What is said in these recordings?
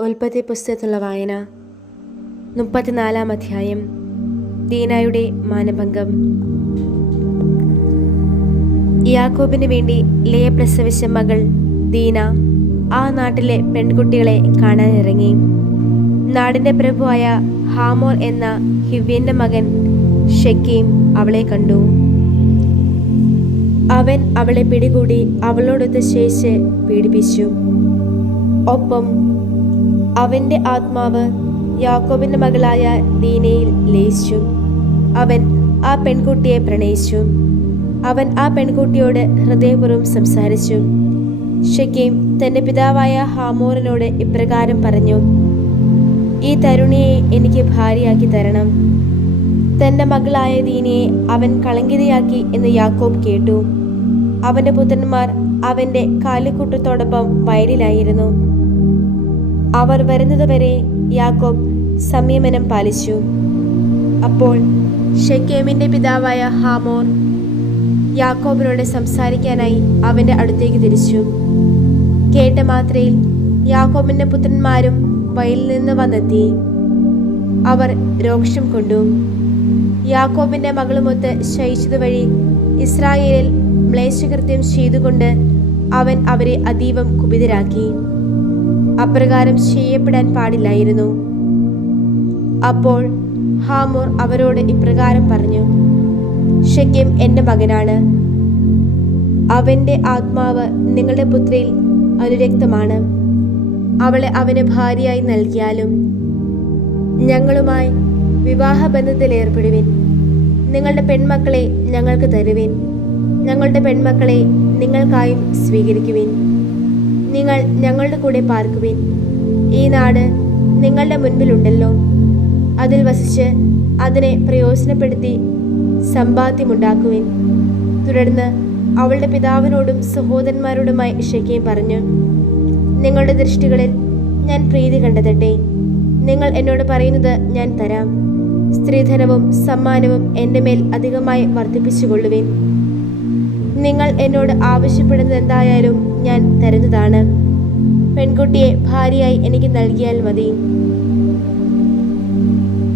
ഉൽപ്പത്തി പുസ്തകത്തിലുള്ള വായന 34 അധ്യായം. ദീനായുടെ മാനഭംഗം. യാക്കോബിന് വേണ്ടി ലേയ പ്രസവിച്ച മകൾ ദീന ആ നാട്ടിലെ പെൺകുട്ടികളെ കാണാനിറങ്ങി. നാടിൻ്റെ പ്രഭുവായ ഹാമോർ എന്ന ഹിവ്യന്റെ മകൻ ഷെക്കീം അവളെ കണ്ടു. അവൻ അവളെ പിടികൂടി അവളോടൊത്ത് ശേഷിച്ച് പീഡിപ്പിച്ചു. ഒപ്പം അവൻ്റെ ആത്മാവ് യാക്കോബിൻ്റെ മകളായ ദീനയിൽ ലയിച്ചു. അവൻ ആ പെൺകുട്ടിയെ പ്രണയിച്ചു. അവൻ ആ പെൺകുട്ടിയോട് ഹൃദയപൂർവ്വം സംസാരിച്ചു. ഷെക്കീം തൻ്റെ പിതാവായ ഹാമോറിനോട് ഇപ്രകാരം പറഞ്ഞു: ഈ തരുണിയെ എനിക്ക് ഭാര്യയാക്കി തരണം. തൻ്റെ മകളായ ദീനയെ അവൻ കളങ്കിതയാക്കി എന്ന് യാക്കോബ് കേട്ടു. അവൻ്റെ പുത്രന്മാർ അവൻ്റെ കാലിക്കൂട്ടത്തോടൊപ്പം വയലിലായിരുന്നു. അവർ വരുന്നതുവരെ യാക്കോബ് സംയമനം പാലിച്ചു. അപ്പോൾ ഷെക്കേമിൻ്റെ പിതാവായ ഹാമോർ യാക്കോബിനോട് സംസാരിക്കാനായി അവൻ്റെ അടുത്തേക്ക് തിരിച്ചു. കേട്ട മാത്രയിൽ യാക്കോബിൻ്റെ പുത്രന്മാരും വയലിൽ നിന്ന് വന്നെത്തി. അവർ രോക്ഷം കൊണ്ടു. യാക്കോബിൻ്റെ മകളുമൊത്ത് ശയിച്ചതുവഴി ഇസ്രായേലിൽ മ്ലേച്ഛകൃത്യം ചെയ്തുകൊണ്ട് അവൻ അവരെ അതീവം കുപിതരാക്കി. അപ്രകാരം ചെയ്യപ്പെടാൻ പാടില്ലായിരുന്നു. അപ്പോൾ ഹാമോർ അവരോട് ഇപ്രകാരം പറഞ്ഞു: ഷെക്കേം എൻ്റെ മകനാണ്. അവൻ്റെ ആത്മാവ് നിങ്ങളുടെ പുത്രിയിൽ അനുരക്തമാണ്. അവളെ അവന് ഭാര്യയായി നൽകിയാലും ഞങ്ങളുമായി വിവാഹബന്ധത്തിൽ ഏർപ്പെടുവിൻ. നിങ്ങളുടെ പെൺമക്കളെ ഞങ്ങൾക്ക് തരുവിൻ. ഞങ്ങളുടെ പെൺമക്കളെ നിങ്ങൾക്കായും സ്വീകരിക്കുവിൻ. നിങ്ങൾ ഞങ്ങളുടെ കൂടെ പാർക്കുവിൻ. ഈ നാട് നിങ്ങളുടെ മുൻപിലുണ്ടല്ലോ. അതിൽ വസിച്ച് അതിനെ പ്രയോജനപ്പെടുത്തി സമ്പാദ്യമുണ്ടാക്കുവിൻ. തുടർന്ന് അവളുടെ പിതാവിനോടും സഹോദരന്മാരോടുമായി ഷെക്കീം പറഞ്ഞു: നിങ്ങളുടെ ദൃഷ്ടികളിൽ ഞാൻ പ്രീതി കണ്ടെത്തട്ടെ. നിങ്ങൾ എന്നോട് പറയുന്നത് ഞാൻ തരാം. സ്ത്രീധനവും സമ്മാനവും എൻ്റെ മേൽ അധികമായി വർദ്ധിപ്പിച്ചുകൊള്ളുവിൻ. നിങ്ങൾ എന്നോട് ആവശ്യപ്പെടുന്നത് എന്തായാലും ഞാൻ തരുന്നതാണ്. പെൺകുട്ടിയെ ഭാര്യയായി എനിക്ക് നൽകിയാൽ മതി.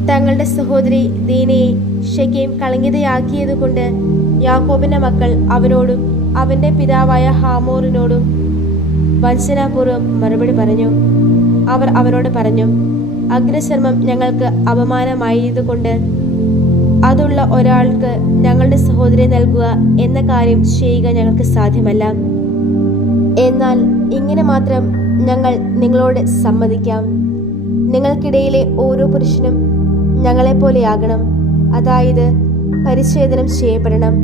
തങ്ങളുടെ സഹോദരി ദീനയെ ഷെക്കീം കളങ്കിതയാക്കിയതുകൊണ്ട് യാക്കോബിൻ്റെ മക്കൾ അവനോടും അവൻ്റെ പിതാവായ ഹാമോറിനോടും വഞ്ചനാപൂർവ്വം മറുപടി പറഞ്ഞു. അവർ അവനോട് പറഞ്ഞു: അഗ്രചർമ്മം ഞങ്ങൾക്ക് അപമാനമായതുകൊണ്ട് അതുള്ള ഒരാൾക്ക് ഞങ്ങളുടെ സഹോദരി നൽകുക എന്ന കാര്യം ചെയ്യുക ഞങ്ങൾക്ക് സാധ്യമല്ല. എന്നാൽ ഇങ്ങനെ മാത്രം ഞങ്ങൾ നിങ്ങളോട് സമ്മതിക്കാം: നിങ്ങൾക്കിടയിലെ ഓരോ പുരുഷനും ഞങ്ങളെപ്പോലെയാകണം, അതായത് പരിച്ഛേദനം ചെയ്യപ്പെടണം.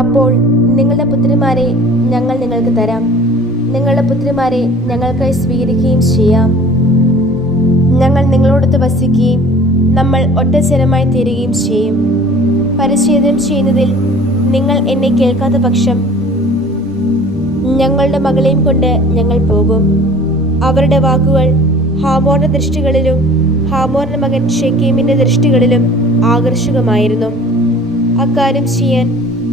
അപ്പോൾ നിങ്ങളുടെ പുത്രിമാരെ ഞങ്ങൾ നിങ്ങൾക്ക് തരാം. നിങ്ങളുടെ പുത്രിമാരെ ഞങ്ങൾക്കായി സ്വീകരിക്കുകയും ചെയ്യാം. ഞങ്ങൾ നിങ്ങളോടൊത്ത് വസിക്കുകയും നമ്മൾ ഒറ്റ ജനമായി തീരുകയും ചെയ്യും. പരിച്ഛേദനം ചെയ്യുന്നതിൽ നിങ്ങൾ എന്നെ കേൾക്കാത്ത പക്ഷം ഞങ്ങളുടെ മകളെയും കൊണ്ട് ഞങ്ങൾ പോകും. അവരുടെ വാക്കുകൾ ഹാമോറിന്റെ ദൃഷ്ടികളിലും ഹാമോറിന്റെ മകൻ ഷെക്കീമിന്റെ ദൃഷ്ടികളിലും ആകർഷകമായിരുന്നു. അക്കാര്യം ചെയ്യാൻ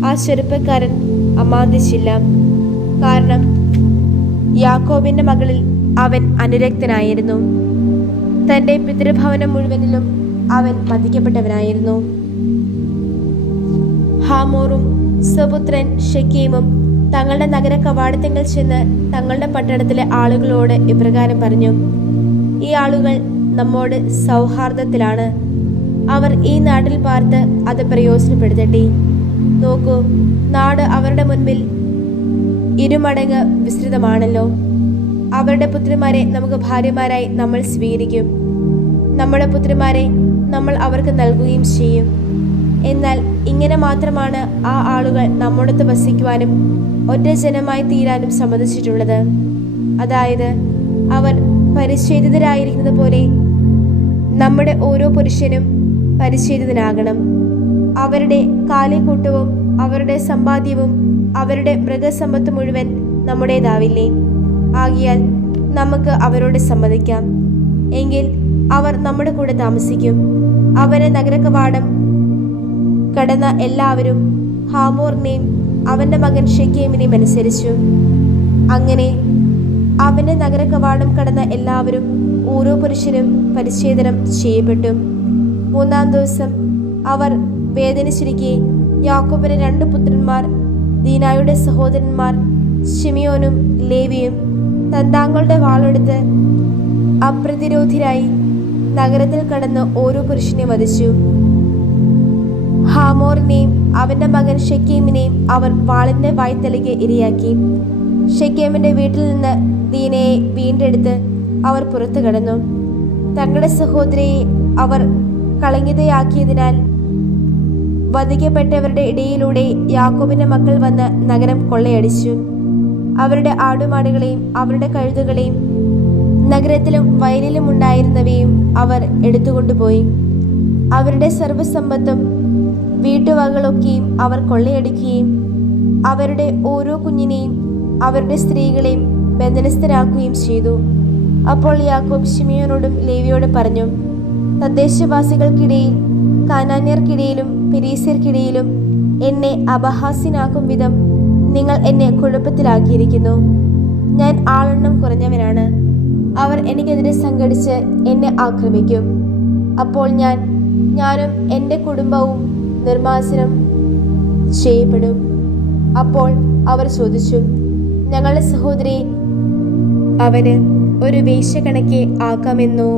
ആ ചെറുപ്പക്കാരൻ അമാന്തിച്ചില്ല. കാരണം യാക്കോബിന്റെ മകളിൽ അവൻ അനുരക്തനായിരുന്നു. തൻ്റെ പിതൃഭവനം മുഴുവനിലും അവൻ വധിക്കപ്പെട്ടവനായിരുന്നു. ഹാമോറും സ്വപുത്രൻ ഷെക്കീമും തങ്ങളുടെ നഗര കവാടത്തിങ്കൽ ചെന്ന് തങ്ങളുടെ പട്ടണത്തിലെ ആളുകളോട് ഇപ്രകാരം പറഞ്ഞു: ഈ ആളുകൾ നമ്മോട് സൗഹാർദ്ദത്തിലാണ്. അവർ ഈ നാട്ടിൽ പാർത്ത് അത് പ്രയോജനപ്പെടുത്തട്ടെ. നോക്കൂ, നാട് അവരുടെ മുൻപിൽ ഇരുമടങ്ങ് വിസ്തൃതമാണല്ലോ. അവരുടെ പുത്രിമാരെ നമുക്ക് ഭാര്യമാരായി നമ്മൾ സ്വീകരിക്കും. നമ്മുടെ പുത്രിമാരെ നമ്മൾ അവർക്ക് നൽകുകയും ചെയ്യും. എന്നാൽ ഇങ്ങനെ മാത്രമാണ് ആ ആളുകൾ നമ്മോടൊത്ത് വസിക്കുവാനും ഒറ്റ ജനമായി തീരാനും സമ്മതിച്ചിട്ടുള്ളത്. അതായത് അവർ പരിച്ഛേദിതരായിരിക്കുന്നത് പോലെ നമ്മുടെ ഓരോ പുരുഷനും പരിച്ഛേദിതനാകണം. അവരുടെ കാലിക്കൂട്ടവും അവരുടെ സമ്പാദ്യവും അവരുടെ മൃഗസമ്പത്ത് മുഴുവൻ നമ്മുടേതാവില്ലേ? ആകിയാൽ നമുക്ക് അവരോട് സമ്മതിക്കാം. എങ്കിൽ അവർ നമ്മുടെ കൂടെ താമസിക്കും. അവരെ നഗരകവാടം കടന്ന എല്ലാവരും ഹാമോറിനെയും അവൻ്റെ മകൻ ഷെക്കേമിനെയും അനുസരിച്ചു. അങ്ങനെ അവന്റെ നഗര കവാടം കടന്ന എല്ലാവരും ഓരോ പുരുഷനും പരിച്ഛേദനം ചെയ്യപ്പെട്ടു. മൂന്നാം ദിവസം അവർ വേദനിച്ചിരിക്കെ യാക്കോബിന് 2 പുത്രന്മാർ, ദീനായുടെ സഹോദരന്മാർ ശിമിയോനും ലേവിയും, തന്താങ്ങളുടെ വാളെടുത്ത് അപ്രതിരോധിരായി നഗരത്തിൽ കടന്ന് ഓരോ പുരുഷനെ വധിച്ചു. ഹാമോറിനെയും അവന്റെ മകൻ ഷെക്കീമിനെയും അവർ വാളിന്റെ വായ്ത്തലയ്ക്ക് ഇരയാക്കി. ഷെക്കേമിന്റെ വീട്ടിൽ നിന്ന് ദീനയെ വീണ്ടെടുത്ത് അവർ പുറത്തു കടന്നു. തങ്ങളുടെ സഹോദരിയെ അവർ കളങ്കിതയാക്കിയതിനാൽ വധിക്കപ്പെട്ടവരുടെ ഇടയിലൂടെ യാക്കോബിന്റെ മക്കൾ വന്ന് നഗരം കൊള്ളയടിച്ചു. അവരുടെ ആടുമാടുകളെയും അവരുടെ കഴുതുകളെയും നഗരത്തിലും വയലിലും ഉണ്ടായിരുന്നവയും അവർ എടുത്തുകൊണ്ടുപോയി. അവരുടെ സർവ്വസമ്പത്തും വീട്ടുവകളൊക്കെയും അവർ കൊള്ളയടിക്കുകയും അവരുടെ ഓരോ കുഞ്ഞിനെയും അവരുടെ സ്ത്രീകളെയും ബന്ധനസ്ഥരാക്കുകയും ചെയ്തു. അപ്പോൾ യാക്കോബ് ശിമിയോനോടും ലേവിയോടും പറഞ്ഞു, തദ്ദേശവാസികൾക്കിടയിൽ, കാനാന്യർക്കിടയിലും പെരീസ്യർക്കിടയിലും എന്നെ അപഹാസ്യനാക്കും വിധം നിങ്ങൾ എന്നെ കുഴപ്പത്തിലാക്കിയിരിക്കുന്നു. ഞാൻ ആളെണ്ണം കുറഞ്ഞവനാണ്. അവർ എനിക്കെതിരെ സംഘടിച്ച് എന്നെ ആക്രമിക്കും. അപ്പോൾ ഞാനും എൻ്റെ കുടുംബവും നിർമ്മാർജ്ജനം ചെയ്യപ്പെടും. അപ്പോൾ അവർ ചോദിച്ചു, ഞങ്ങളുടെ സഹോദരി അവന് ഒരു വേശ്യ കണക്കെ ആക്കാമെന്നോ?